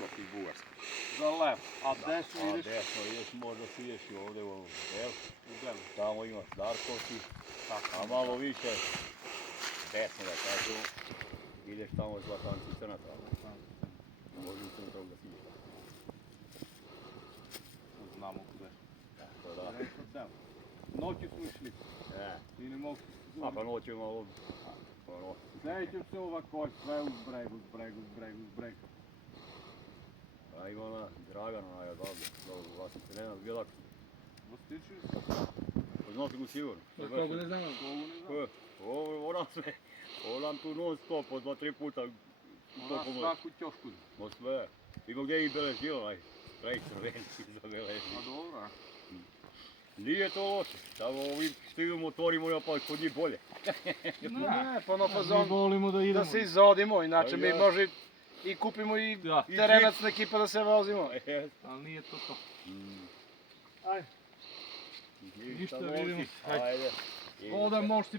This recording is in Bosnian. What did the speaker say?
došlo iz Bugarske. Za levo, a desno A ideš desno ideš, možda si ideš i ovdje u Del, u Delu. tamo imaš Darkovci, Tako. a malo više desno da kažu, ideš tamo Zlatanci Crnata, možda u centru da si ideš. Znamo kuda. Tako da, Rekao Del. Noći smo išli i ne mogu se a pa noću malo, ono, Sećam se ovako, sve uz breg, uz breg, uz breg, uz breg. a ima ona Dragana, ona je odavde, dobro, vlasnice, ne znam, Bilak, Gostičili poznao si ga sigurno. Kogu ne znam, kogu ne znam. Ona sve, ona tu non stop, po 2-3 puta, Ona svaku ćošku. no sve, ima gdje i beležio, onaj, sprej crveni za beleži. A dobro, a? Nije to loše, samo ovim stivim motorima ja pa kod njih bolje. Ne, pa na Mi fazon volimo da idemo. da se izodimo, inače Pa mi ja. može i kupimo i Da. terenac neki pa da se vozimo. Ali nije to to. Ajde. Ništa vidimo. Ajde. Voda možeš si